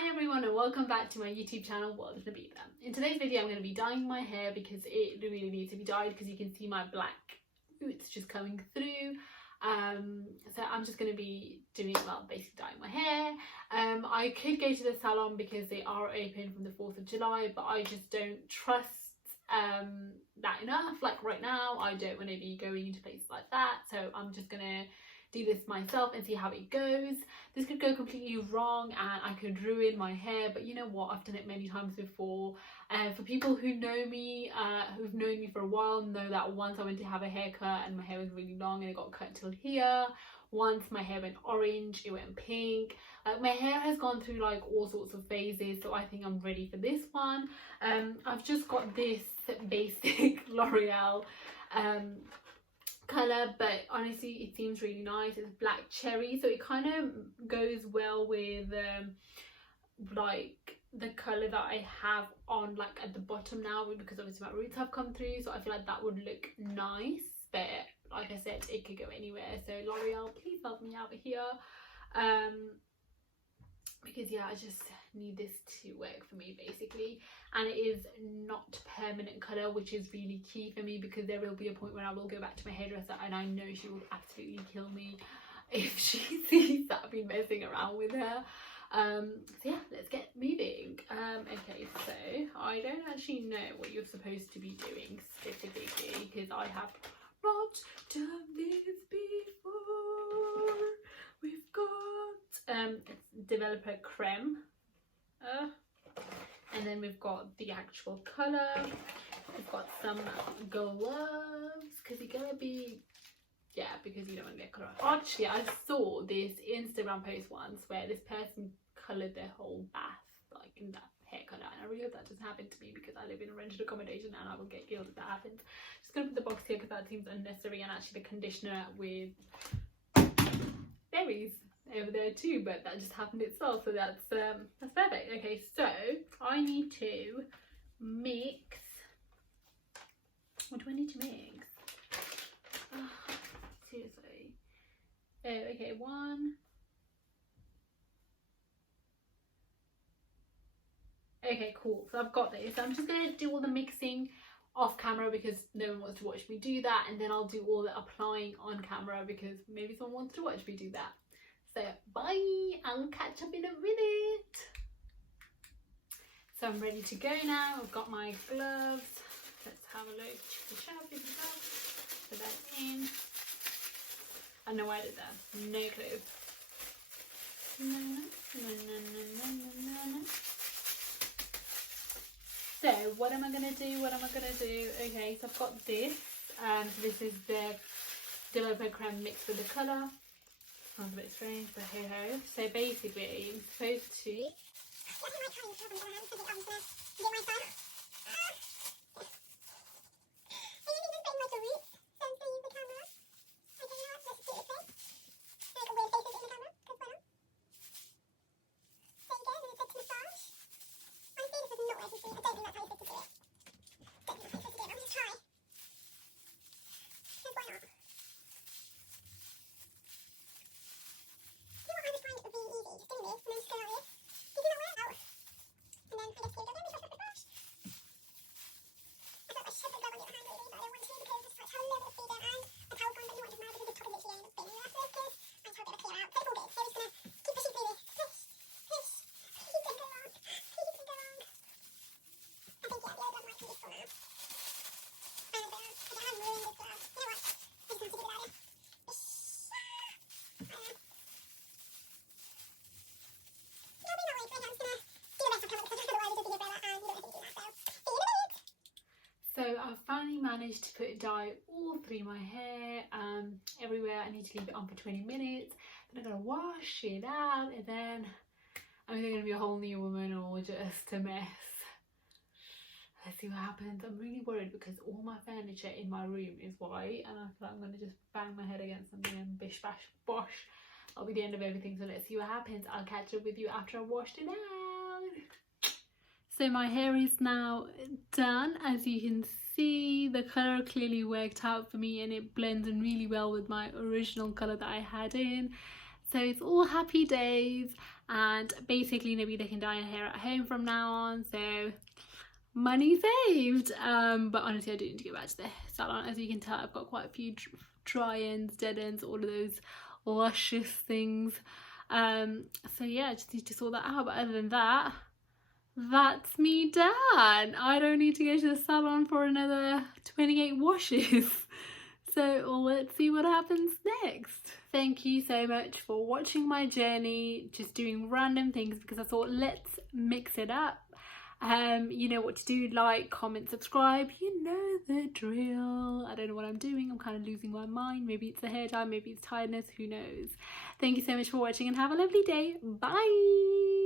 Hi everyone and welcome back to my YouTube channel, World of Nabila. In today's video I'm going to be dyeing my hair because it really needs to be dyed because you can see my black roots just coming through. So I'm just going to be doing, well, basically dyeing my hair. I could go to the salon because they are open from the 4th of July, but I just don't trust that enough. Like right now I don't want to be going into places like that, so I'm just going to do this myself and see how it goes. This could go completely wrong and I could ruin my hair, but you know what, I've done it many times before. And for people who know me, who've known me for a while, know that once I went to have a haircut and my hair was really long and it got cut till here. Once my hair went orange, it went pink. My hair has gone through like all sorts of phases, so I think I'm ready for this one. I've just got this basic L'Oreal colour, but honestly it seems really nice. It's black cherry, so it kind of goes well with like the colour that I have on like at the bottom now, because obviously my roots have come through, so I feel like that would look nice. But like I said, it could go anywhere, so L'Oreal, please help me out here. Because yeah, I just need this to work for me basically, and it is not permanent colour, which is really key for me because there will be a point where I will go back to my hairdresser and I know she will absolutely kill me if she sees that I've been messing around with her. So yeah, let's get moving. Okay, so I don't actually know what you're supposed to be doing specifically because I have not done this before. We've got developer creme, and then we've got the actual colour. We've got some gloves because you're gonna be, yeah, because you don't want to get colour. Actually, I saw this Instagram post once where this person coloured their whole bath like in that hair colour, and I really hope that doesn't happen to me because I live in a rented accommodation and I will get killed if that happens. Just gonna put the box here because that seems unnecessary, and actually the conditioner with berries over there too, but that just happened itself, so that's perfect. Okay, so I need to mix. What do I need to mix? Oh, seriously. Oh, okay, one. Okay, cool, so I've got this. I'm just gonna do all the mixing off camera because no one wants to watch me do that, and then I'll do all the applying on camera because maybe someone wants to watch me do that. So bye, I'll catch up in a minute. So I'm ready to go now. I've got my gloves. Let's have a look. Put that in. I know I did that. No clue. So what am I gonna do? Okay, so I've got this. This is the developer creme mixed with the colour. Sounds a bit strange, but hey ho. So basically, I'm supposed to. So I finally managed to put dye all through my hair, everywhere. I need to leave it on for 20 minutes. Then I'm gonna wash it out, and then I'm either gonna be a whole new woman or just a mess. Let's see what happens. I'm really worried because all my furniture in my room is white, and I feel like I'm gonna just bang my head against something and bish bash bosh. That'll be the end of everything. So let's see what happens. I'll catch up with you after I've washed it out. So my hair is now done. As you can see, the colour clearly worked out for me and it blends in really well with my original colour that I had in. So it's all happy days, and basically Nabila can dye her hair at home from now on, so money saved. But honestly I do need to go back to the salon. As you can tell, I've got quite a few dry ends, dead ends, all of those luscious things. So yeah, I just need to sort that out. But other than that, that's me done. I don't need to go to the salon for another 28 washes. So let's see what happens next. Thank you so much for watching my journey, just doing random things, because I thought let's mix it up. You know what to do: like, comment, subscribe, you know the drill. I don't know what I'm doing, I'm kind of losing my mind. Maybe it's the hair dye, maybe it's tiredness, who knows. Thank you so much for watching and have a lovely day. Bye.